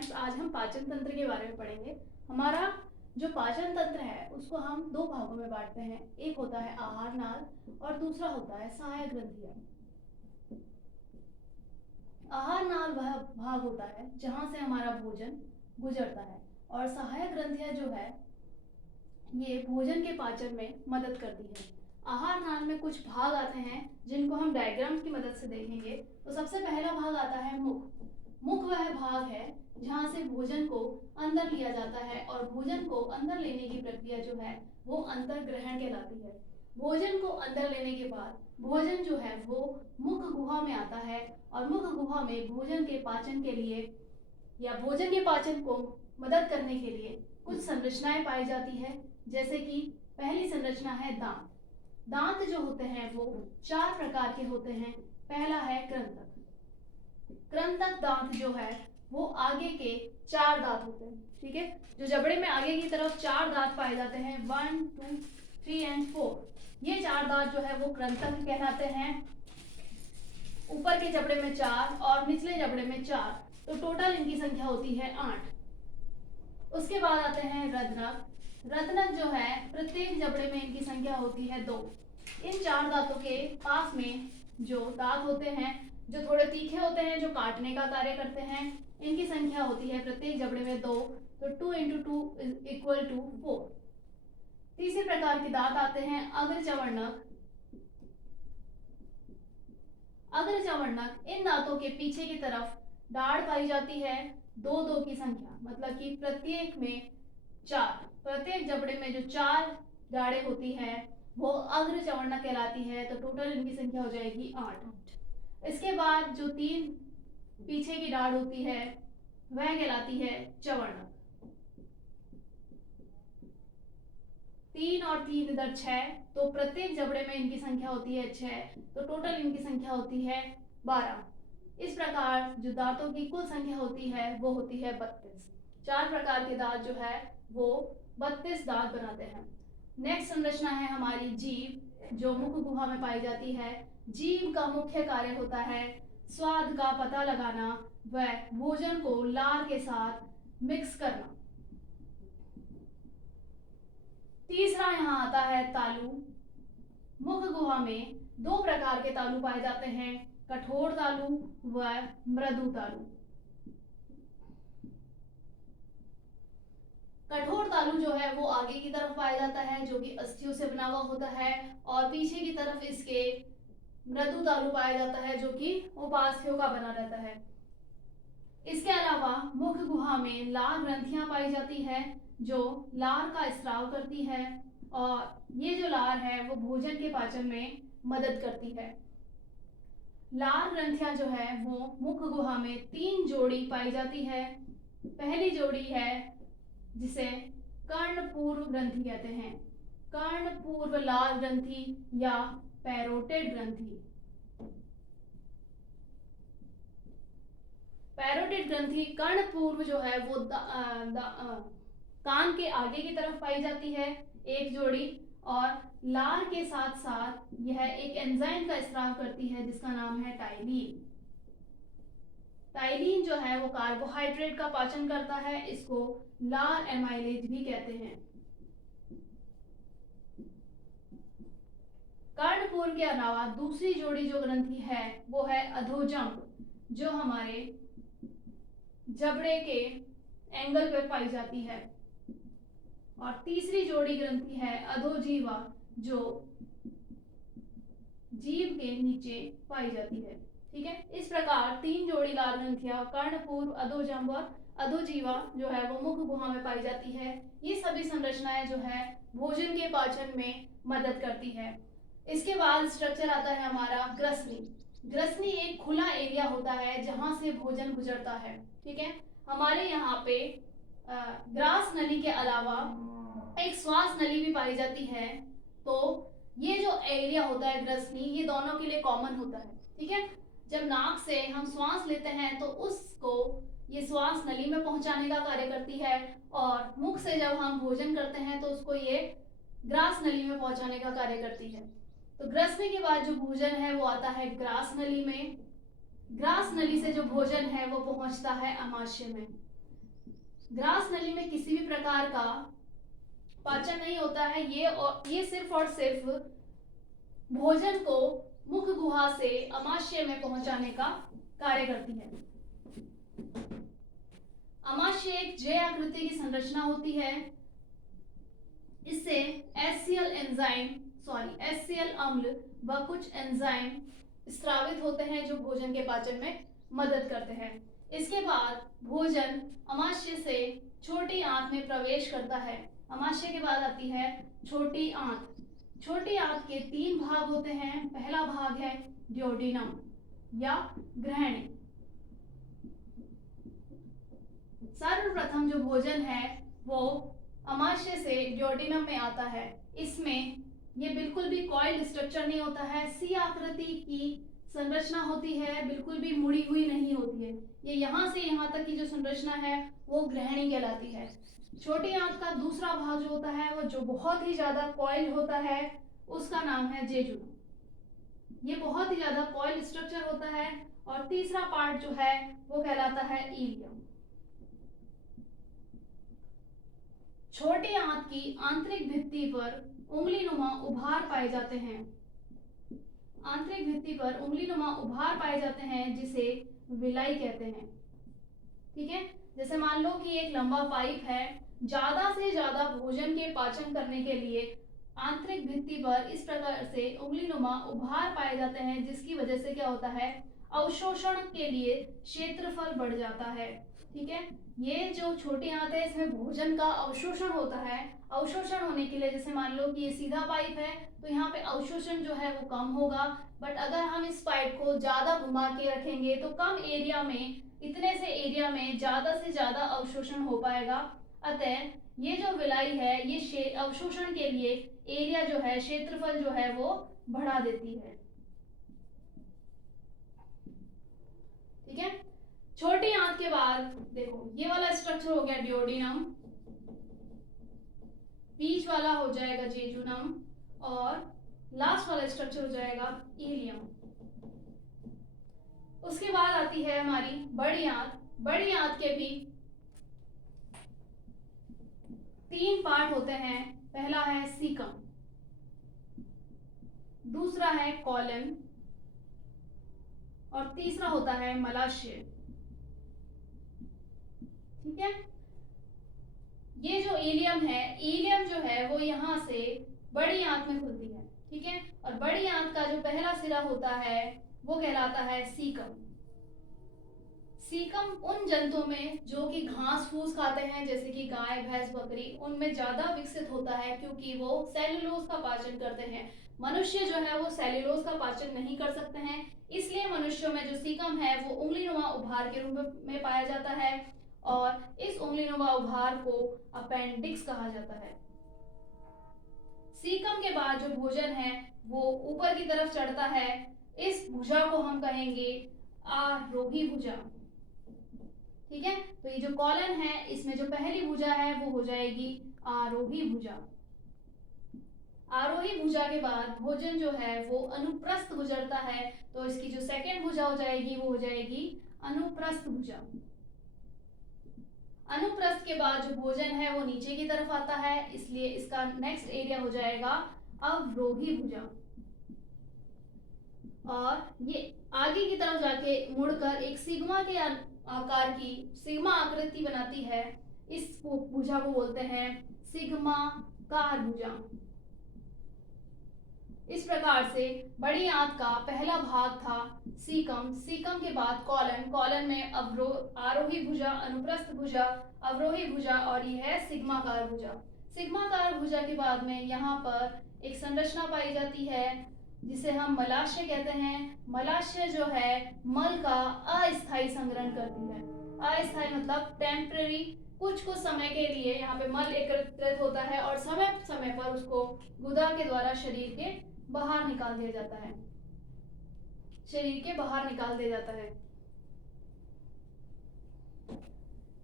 Students, आज हम पाचन तंत्र के बारे में पढ़ेंगे। हमारा जो पाचन तंत्र है उसको हम दो भागों में बांटते हैं। एक होता है आहार नाल और दूसरा होता है सहायक ग्रंथियां। आहार नाल वह भाग होता है जहां से हमारा भोजन गुजरता है और सहायक ग्रंथियां जो है ये भोजन के पाचन में मदद करती है। आहार नाल में कुछ भाग आते हैं जिनको हम डायग्राम्स की मदद से देखेंगे। तो सबसे पहला भाग आता है मुख। मुख वह भाग है जहाँ से भोजन को अंदर लिया जाता है और भोजन को अंदर लेने की प्रक्रिया जो है वो अंतर ग्रहण कहलाती है। भोजन को अंदर लेने के बाद भोजन जो है वो मुख गुहा में आता है और मुख गुहा में भोजन के पाचन के लिए या भोजन के पाचन को मदद करने के लिए कुछ संरचनाएं पाई जाती है। जैसे कि पहली संरचना है दांत। दांत जो होते हैं वो चार प्रकार के होते हैं। पहला है कृंतक। कृंतक दांत जो है वो आगे के चार दांत होते हैं। ठीक है, जो जबड़े में आगे की तरफ चार दांत पाए जाते हैं 1, 2, 3 एंड 4। ये चार दांत जो है वो कृंतक कहलाते हैं। ऊपर के जबड़े में 4 और निचले जबड़े में 4, तो टोटल इनकी संख्या होती है 8। उसके बाद आते हैं रत्नक। रत्नक जो है प्रत्येक जबड़े में इनकी संख्या होती है 2। इन चार दांतों के पास में जो दांत होते हैं जो थोड़े तीखे होते हैं, जो काटने का कार्य करते हैं, इनकी संख्या होती है प्रत्येक जबड़े में 2, तो 2 × 2 = 4। तीसरे प्रकार के दांत आते हैं अग्रचवर्णक। अग्रचवर्णक इन दांतों के पीछे की तरफ दाढ़ पाई जाती है 2-2 की संख्या, मतलब कि प्रत्येक में 4। प्रत्येक जबड़े में जो 4 दाढ़ें होती है वो अग्रचवर्णक कहलाती है। तो टोटल इनकी संख्या हो जाएगी 8। इसके बाद जो 3 पीछे की दाढ़ होती है वह कहलाती है चवर्णक। 3 और 3 इधर 6, तो प्रत्येक जबड़े में इनकी संख्या होती है 6, तो टोटल इनकी संख्या होती है 12। इस प्रकार जो दांतों की कुल संख्या होती है वो होती है 32। 4 प्रकार के दांत जो है वो 32 दांत बनाते हैं। नेक्स्ट संरचना है हमारी जीभ, जो मुख गुहा में पाई जाती है। जीभ का मुख्य कार्य होता है स्वाद का पता लगाना व भोजन को लार के साथ मिक्स करना। तीसरा यहाँ आता है तालु। मुख गुहा में 2 प्रकार के तालु पाए जाते हैं, कठोर तालु व मृदु तालु। कठोर तालु जो है वो आगे की तरफ पाया जाता है, जो कि अस्थियों से बना हुआ होता है, और पीछे की तरफ इसके मृदु तालु पाया जाता है जो कि उपास्थ्यों का बना रहता है। इसके अलावा मुख गुहा में लार ग्रंथियां पाई जाती है जो लार का स्राव करती है, और ये जो लार है वो भोजन के पाचन में मदद करती है। लार ग्रंथियां जो है वो मुख गुहा में 3 जोड़ी पाई जाती है। पहली जोड़ी है जिसे कर्णपूर्व ग्रंथि कहते हैं। कर्णपूर्व लार ग्रंथि या पैरोटिड ग्रंथि। पैरोटिड ग्रंथि कर्णपूर्व जो है वो कान के आगे की तरफ पाई जाती है, एक जोड़ी, और लार के साथ साथ यह एक एंजाइम का स्राव करती है जिसका नाम है टाइलीन। टाइलीन जो है वो कार्बोहाइड्रेट का पाचन करता है, इसको लार एमाइलेज भी कहते हैं। कर्णपूर्व के अलावा दूसरी जोड़ी जो ग्रंथि है वो है अधोजंग, जो हमारे जबड़े के एंगल पर पाई जाती है। और तीसरी जोड़ी ग्रंथि है अधोजीवा, जो जीभ के नीचे पाई जाती है। ठीक है, इस प्रकार 3 जोड़ी लार ग्रंथियां कर्णपूर्व, अधोजंग और अधोजीवा जो है वो मुख गुहा में पाई जाती है। ये सभी संरचनाएं जो है भोजन के पाचन में मदद करती है। इसके बाद स्ट्रक्चर आता है हमारा ग्रसनी। ग्रसनी एक खुला एरिया होता है जहां से भोजन गुजरता है। ठीक है, हमारे यहाँ पे ग्रास नली के अलावा एक श्वास नली भी पाई जाती है। तो ये जो एरिया होता है ग्रसनी, ये दोनों के लिए कॉमन होता है। ठीक है, जब नाक से हम श्वास लेते हैं तो उसको ये श्वास नली में पहुंचाने का कार्य करती है, और मुख से जब हम भोजन करते हैं तो उसको ये ग्रास नली में पहुंचाने का कार्य करती है। तो ग्रसनी के बाद जो भोजन है वो आता है ग्रास नली में। ग्रास नली से जो भोजन है वो पहुंचता है अमाशय में। ग्रास नली में किसी भी प्रकार का पाचन नहीं होता है। ये सिर्फ और सिर्फ भोजन को मुख गुहा से अमाशय में पहुंचाने का कार्य करती है। अमाशय एक जे आकृति की संरचना होती है। इससे HCl अम्ल व कुछ एंजाइम स्रावित होते हैं जो भोजन के पाचन में मदद करते हैं। इसके बाद भोजन अमाशय से छोटी आंत में प्रवेश करता है। अमाशय के बाद आती है छोटी आंत। छोटी आंत के 3 भाग होते हैं। पहला भाग है ड्योडेनम या ग्रहणी। सर्वप्रथम जो भोजन है वो अमाशय से ड्योडेनम में आता है। इसमें ये बिल्कुल भी कॉइल्ड स्ट्रक्चर नहीं होता है, सी आकृति की संरचना होती है, बिल्कुल भी मुड़ी हुई नहीं होती है। ये यहाँ से यहाँ तक की जो संरचना है वो ग्रहणी कहलाती है। छोटी आंत का दूसरा भाग जो होता है वो जो बहुत ही ज्यादा कॉइल्ड होता है उसका नाम है जेजुनम। ये बहुत ही ज्यादा कॉइल्ड स्ट्रक्चर होता है। और तीसरा पार्ट जो है वो कहलाता है इलियम। छोटी आंत की आंतरिक भित्ति पर उंगलीनुमा उभार पाए जाते हैं। आंतरिक भित्ति पर उंगलीनुमा उभार पाए जाते हैं जिसे विलाई कहते हैं। ठीक है, जैसे मान लो कि एक लंबा पाइप है, ज्यादा से ज्यादा भोजन के पाचन करने के लिए आंतरिक भित्ति पर इस प्रकार से उंगलीनुमा उभार पाए जाते हैं, जिसकी वजह से क्या होता है, अवशोषण के लिए क्षेत्रफल बढ़ जाता है। ठीक है, ये जो छोटी आंत है इसमें भोजन का अवशोषण होता है। अवशोषण होने के लिए जैसे मान लो कि ये सीधा पाइप है तो यहाँ पे अवशोषण जो है वो कम होगा, बट अगर हम इस पाइप को ज्यादा घुमा के रखेंगे तो कम एरिया में, इतने से एरिया में ज्यादा से ज्यादा अवशोषण हो पाएगा। अतः ये जो विलाई है ये अवशोषण के लिए एरिया जो है, क्षेत्रफल जो है वो बढ़ा देती है। ठीक है, छोटी आंत के बाद देखो ये वाला स्ट्रक्चर हो गया ड्योडेनम, बीच वाला हो जाएगा जेजुनम और लास्ट वाला स्ट्रक्चर हो जाएगा इलियम। उसके बाद आती है हमारी बड़ी आंत। बड़ी आंत के भी 3 पार्ट होते हैं। पहला है सीकम, दूसरा है कॉलन और तीसरा होता है मलाशय। ठीक है, ये जो इलियम है, इलियम जो है वो यहाँ से बड़ी आंत में खुलती है। ठीक है, और बड़ी आंत का जो पहला सिरा होता है वो कहलाता है सीकम। सीकम उन जंतुओं में जो कि घास फूस खाते हैं जैसे कि गाय भैंस बकरी, उनमें ज्यादा विकसित होता है क्योंकि वो सेल्यूलोज का पाचन करते हैं। मनुष्य जो है वो सेल्यूलोज का पाचन नहीं कर सकते हैं, इसलिए मनुष्यों में जो सीकम है वो उंगलीनुमा उभार के रूप में पाया जाता है और इस उंगलीनुमा उभार को अपेंडिक्स कहा जाता है। सीकम के बाद जो भोजन है वो ऊपर की तरफ चढ़ता है। इस भुजा को हम कहेंगे आरोही भुजा। ठीक है, तो ये जो कॉलन है इसमें जो पहली भुजा है वो हो जाएगी आरोही भुजा। आरोही भुजा के बाद भोजन जो है वो अनुप्रस्थ गुजरता है, तो इसकी जो सेकंड भुजा हो जाएगी वो हो जाएगी अनुप्रस्थ भुजा। अनुप्रस्थ के बाद जो भोजन है वो नीचे की तरफ आता है, इसलिए इसका नेक्स्ट एरिया हो जाएगा अवरोही भुजा। और ये आगे की तरफ जाके मुड़कर एक सिग्मा के आकार की सिग्मा आकृति बनाती है। इस भुजा को बोलते हैं सिग्माकार भुजा। इस प्रकार से बड़ी आंत का पहला भाग था सीकम, सीकम के बाद कॉलन, कॉलन में आरोही भुजा, अनुप्रस्थ भुजा, अवरोही भुजा और ये है सिग्माकार भुजा। सिग्माकार भुजा के बाद में यहाँ पर एक संरचना पाई जाती है जिसे हम मलाशय कहते हैं। मलाशय जो है मल का अस्थायी संग्रहण करती है। अस्थायी मतलब टेम्पररी, कुछ समय के लिए यहाँ पे मल एकत्रित होता है और समय समय पर उसको गुदा के द्वारा शरीर के बाहर निकाल दिया जाता है, शरीर के बाहर निकाल दिया जाता है।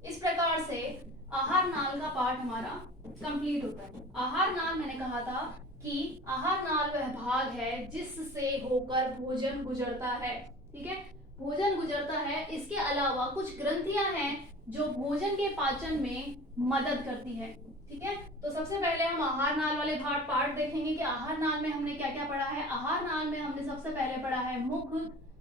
इस प्रकार से आहार नाल का पार्ट हमारा कंप्लीट होता है। आहार नाल मैंने कहा था कि आहार नाल वह भाग है जिससे होकर भोजन गुजरता है। ठीक है, भोजन गुजरता है। इसके अलावा कुछ ग्रंथियां हैं जो भोजन के पाचन में मदद करती है। ठीक है, तो सबसे पहले हम आहार नाल वाले पार्ट देखेंगे कि आहार नाल में हमने क्या क्या पढ़ा है। आहार नाल में हमने सबसे पहले पढ़ा है मुख,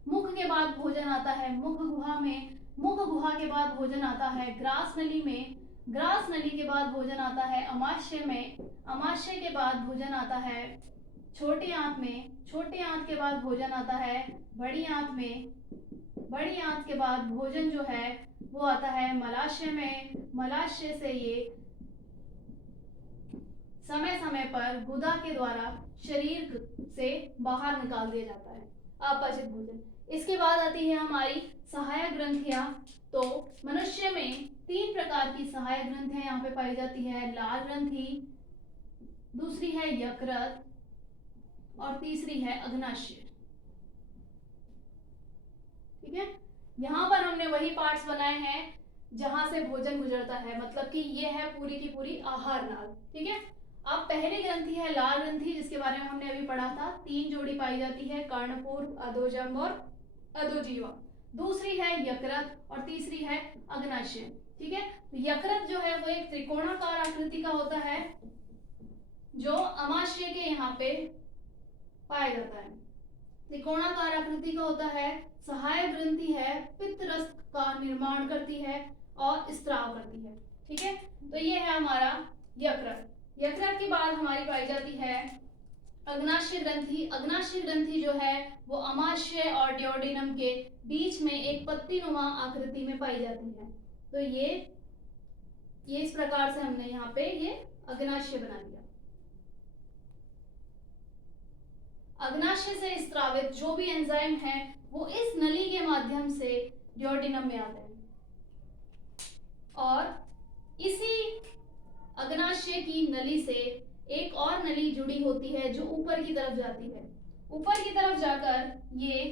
मुख के बाद भोजन आता है मुख गुहा में, मुख गुहा के बाद भोजन आता है ग्रास नली में, ग्रास नली के बाद भोजन आता है अमाशय में, अमाशय के बाद भोजन आता है छोटी आंत में, छोटी आंत के बाद भोजन आता है बड़ी आंत में, बड़ी आंत के बाद भोजन जो है वो आता है मलाशय में, मलाशय से ये समय समय पर गुदा के द्वारा शरीर से बाहर निकाल दिया जाता है अपचित भोजन। इसके बाद आती है हमारी सहायक ग्रंथियां। तो मनुष्य में 3 प्रकार की सहायक ग्रंथियां यहाँ पे पाई जाती है। लाल ग्रंथि, दूसरी है यकृत और तीसरी है अग्नाशय। ठीक है, यहाँ पर हमने वही पार्ट्स बनाए हैं जहां से भोजन गुजरता है, मतलब कि ये है पूरी की पूरी आहार नाल। ठीक है, अब पहली ग्रंथि है लाल ग्रंथि, जिसके बारे में हमने अभी पढ़ा था। 3 जोड़ी पाई जाती है, कर्णपूर्व, अधोजम और अधोजीवा। दूसरी है यकृत और तीसरी है अग्नाशय। ठीक है, तो यकृत जो है वो एक त्रिकोणाकार आकृति का होता है जो अमाशय के यहाँ पे पाया जाता है। त्रिकोणाकार आकृति का होता है, सहायक ग्रंथि है, पित्त रस का निर्माण करती है और स्त्राव करती है। ठीक है, तो ये है हमारा यकृत। यकृत के बाद हमारी पाई जाती है अग्नाशय ग्रंथि। अग्नाशय ग्रंथि जो है वो अमाशय और ड्योडेनम के बीच में एक पत्तीनुमा आकृति में पाई जाती है। तो ये इस प्रकार से हमने यहाँ पे ये अग्नाशय बना दिया। अग्नाशय से स्त्रावित जो भी एंजाइम है वो इस नली के माध्यम से ड्योडेनम में आते हैं और इसी अग्नाशय की नली से एक और नली जुड़ी होती है जो ऊपर की तरफ जाती है। ऊपर की तरफ जाकर ये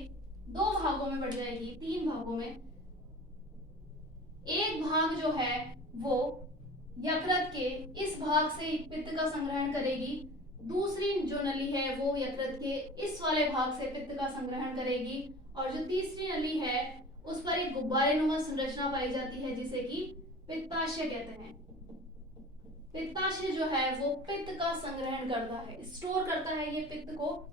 2 भागों में बढ़ जाएगी, 3 भागों में। एक भाग जो है वो यकृत के इस भाग से पित्त का संग्रहण करेगी, दूसरी जो नली है वो यकृत के इस वाले भाग से पित्त का संग्रहण करेगी, और जो तीसरी नली है उस पर एक गुब्बारेनुमा संरचना पाई जाती है जिसे कि पित्ताशय कहते हैं। पित्ताशय जो है वो पित्त का संग्रहण करता है, स्टोर करता है ये पित्त को।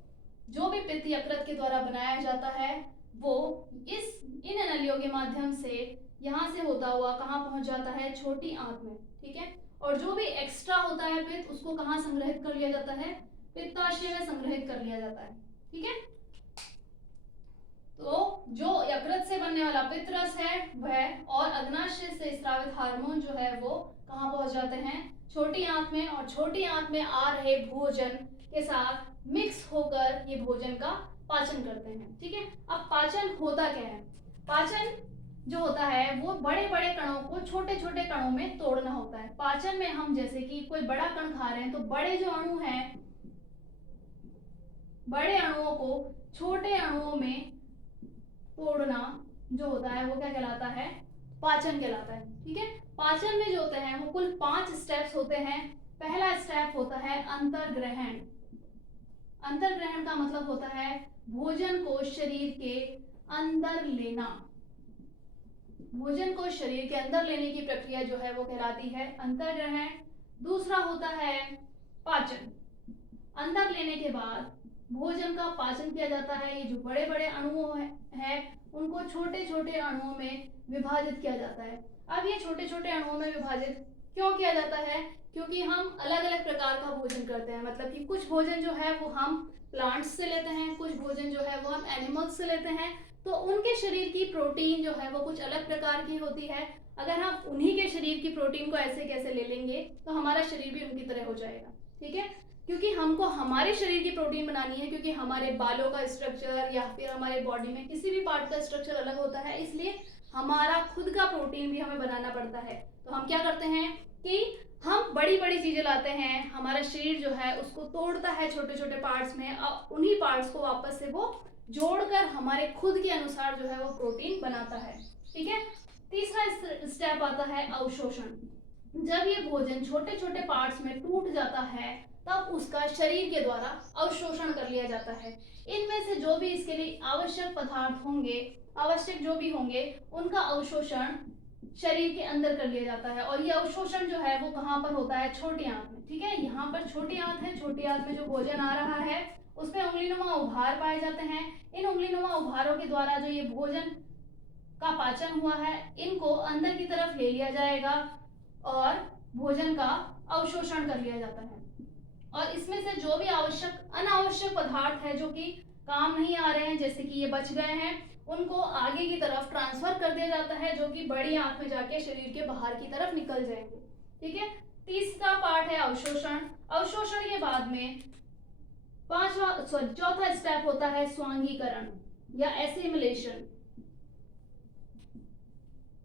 जो भी पित्त यकृत के द्वारा बनाया जाता है वो इन नलियों के माध्यम से यहाँ से होता हुआ कहाँ पहुंच जाता है, छोटी आंत में। ठीक है, और जो भी एक्स्ट्रा होता है पित्त उसको कहाँ संग्रहित कर लिया जाता है, पित्ताशय में संग्रहित कर लिया जाता है। ठीक है, तो जो यकृत से बनने वाला पित्त रस है वह और अग्नाशय से स्रावित हार्मोन जो है वो कहाँ पहुंच जाते हैं, छोटी आंत में, और छोटी आंत में आ रहे भोजन के साथ मिक्स होकर ये भोजन का पाचन करते हैं। ठीक है, अब पाचन होता क्या है। पाचन जो होता है वो बड़े बड़े कणों को छोटे छोटे कणों में तोड़ना होता है। पाचन में हम जैसे कि कोई बड़ा कण खा रहे हैं तो बड़े जो अणु हैं, बड़े अणुओं को छोटे अणुओं में तोड़ना जो होता है वो क्या कहलाता है, पाचन कहलाता है। ठीक है, पाचन में जो होते हैं वो कुल 5 स्टेप्स होते हैं। पहला स्टेप होता है अंतर्ग्रहण। अंतर्ग्रहण का मतलब होता है भोजन को शरीर के अंदर लेना। भोजन को शरीर के अंदर लेने की प्रक्रिया जो है वो कहलाती है अंतर्ग्रहण। दूसरा होता है पाचन। अंदर लेने के बाद भोजन का पाचन किया जाता है। ये जो बड़े बड़े अणु हैं उनको छोटे छोटे अणुओं में विभाजित किया जाता है। अब ये छोटे छोटे अणुओं में विभाजित क्यों किया जाता है, क्योंकि हम अलग अलग प्रकार का भोजन करते हैं। मतलब कि कुछ भोजन जो है वो हम प्लांट्स से लेते हैं, कुछ भोजन जो है वो हम एनिमल्स से लेते हैं, तो उनके शरीर की प्रोटीन जो है वो कुछ अलग प्रकार की होती है। अगर हम उन्हीं के शरीर की प्रोटीन को ऐसे कैसे ले लेंगे तो हमारा शरीर भी उनकी तरह हो जाएगा। ठीक है, क्योंकि हमको हमारे शरीर की प्रोटीन बनानी है, क्योंकि हमारे बालों का स्ट्रक्चर या फिर हमारे बॉडी में किसी भी पार्ट का स्ट्रक्चर अलग होता है, इसलिए हमारा खुद का प्रोटीन भी हमें बनाना पड़ता है। तो हम क्या करते हैं कि हम बड़ी बड़ी चीजें लाते हैं, हमारा शरीर जो है उसको तोड़ता है छोटे छोटे पार्ट्स में, और उन्हीं पार्ट्स को वापस से वो जोड़कर हमारे खुद के अनुसार जो है वो प्रोटीन बनाता है। ठीक है, तीसरा स्टेप आता है अवशोषण। जब ये भोजन छोटे छोटे पार्ट्स में टूट जाता है तब उसका शरीर के द्वारा अवशोषण कर लिया जाता है। इनमें से जो भी इसके लिए आवश्यक पदार्थ होंगे, आवश्यक जो भी होंगे, उनका अवशोषण शरीर के अंदर कर लिया जाता है। और ये अवशोषण जो है वो कहाँ पर होता है, छोटी आंत में। ठीक है, यहाँ पर छोटी आंत है, छोटी आंत में जो भोजन आ रहा है उसमें उंगलीनुमा उभार पाए जाते हैं। इन उंगलीनुमा उभारों के द्वारा जो ये भोजन का पाचन हुआ है इनको अंदर की तरफ ले लिया जाएगा और भोजन का अवशोषण कर लिया जाता है। और इसमें से जो भी आवश्यक अनावश्यक पदार्थ है जो कि काम नहीं आ रहे हैं, जैसे कि ये बच गए हैं, उनको आगे की तरफ ट्रांसफर कर दिया जाता है, जो कि बड़ी आंत में जाके शरीर के बाहर की तरफ निकल जाएंगे। ठीक है, तीसरा पार्ट है अवशोषण। अवशोषण के बाद में चौथा स्टेप होता है स्वांगीकरण या एसिमिलेशन।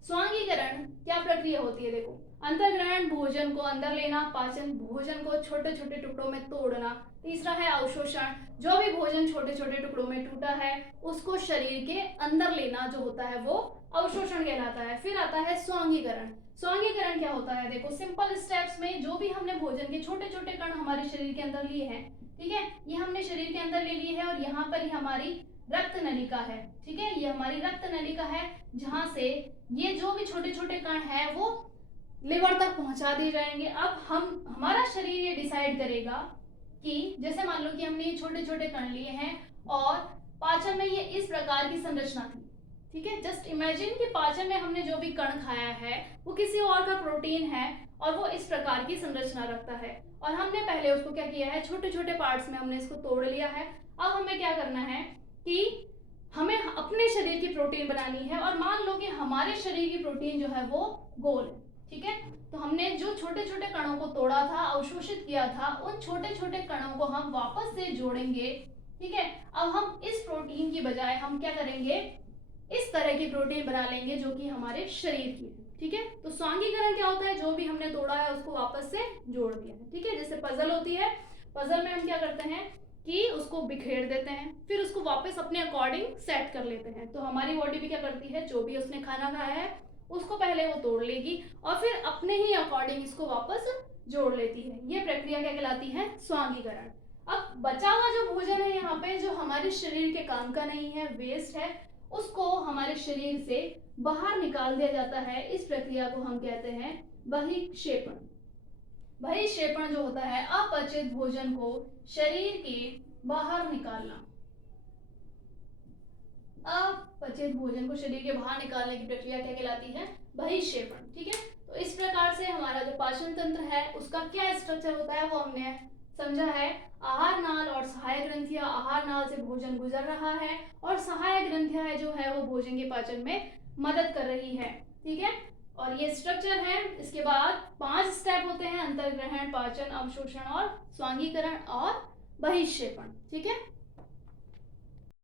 स्वांगीकरण क्या प्रक्रिया होती है, देखो, अंतर्ग्रहण भोजन को अंदर लेना, पाचन भोजन को छोटे छोटे टुकड़ों में तोड़ना। तीसरा है अवशोषण, जो भी भोजन छोटे छोटे टुकड़ों में टूटा है उसको शरीर के अंदर लेना जो होता है वो अवशोषण कहलाता है। फिर आता है स्वांगीकरण। स्वांगीकरण क्या होता है, देखो, सिंपल स्टेप्स में जो भी हमने भोजन के छोटे छोटे कण हमारे शरीर के अंदर लिए हैं, ठीक है, ये हमने शरीर के अंदर ले लिए हैं और यहाँ पर ही हमारी रक्त नलिका है। ठीक है, ये हमारी रक्त नलिका है जहां से ये जो भी छोटे छोटे कण है वो लिवर तक पहुंचा दिए जाएंगे। अब हमारा शरीर ये डिसाइड करेगा कि जैसे मान लो कि हमने ये छोटे छोटे कण लिए हैं और पाचन में ये इस प्रकार की संरचना थी। ठीक है, जस्ट इमेजिन कि पाचन में हमने जो भी कण खाया है वो किसी और का प्रोटीन है और वो इस प्रकार की संरचना रखता है और हमने पहले उसको क्या किया है, छोटे छोटे पार्ट्स में हमने इसको तोड़ लिया है। अब हमें क्या करना है कि हमें अपने शरीर की प्रोटीन बनानी है और मान लो कि हमारे शरीर की प्रोटीन जो है वो गोल है। ठीक है, तो हमने जो छोटे छोटे कणों को तोड़ा था, अवशोषित किया था, उन छोटे छोटे कणों को हम वापस से जोड़ेंगे। ठीक है, अब हम इस प्रोटीन की बजाय हम क्या करेंगे, इस तरह की प्रोटीन बना लेंगे जो कि हमारे शरीर की है। ठीक है, तो स्वांगीकरण क्या होता है, जो भी हमने तोड़ा है उसको वापस से जोड़ दिया है। ठीक है, जैसे पजल होती है, पजल में हम क्या करते हैं कि उसको बिखेर देते हैं, फिर उसको वापस अपने अकॉर्डिंग सेट कर लेते हैं। तो हमारी बॉडी भी क्या करती है, जो भी उसने खाना खाया है उसको पहले वो तोड़ लेगी और फिर अपने ही अकॉर्डिंग इसको वापस जोड़ लेती है। ये प्रक्रिया क्या कहलाती है, स्वांगीकरण। अब बचा हुआ जो भोजन है यहाँ पे जो हमारे शरीर के काम का नहीं है, वेस्ट है, उसको हमारे शरीर से बाहर निकाल दिया जाता है। इस प्रक्रिया को हम कहते हैं बहिक्षेपण। बहिक्षेपण जो होता है अपचित भोजन को शरीर के बाहर निकालना। अपचित भोजन को शरीर के बाहर निकालने की प्रक्रिया क्या कहलाती है, बहिक्षेपण। ठीक है, तो इस प्रकार से हमारा जो पाचन तंत्र है उसका क्या स्ट्रक्चर होता है वो हमने समझा है। आहार नाल और सहायक ग्रंथियां, आहार नाल से भोजन गुजर रहा है और सहायक ग्रंथियां जो है वो भोजन के पाचन में मदद कर रही है। ठीक है, और ये स्ट्रक्चर है। इसके बाद 5 स्टेप होते हैं, अंतर्ग्रहण, पाचन, अवशोषण और स्वांगीकरण और बहिक्षेपण। ठीक है।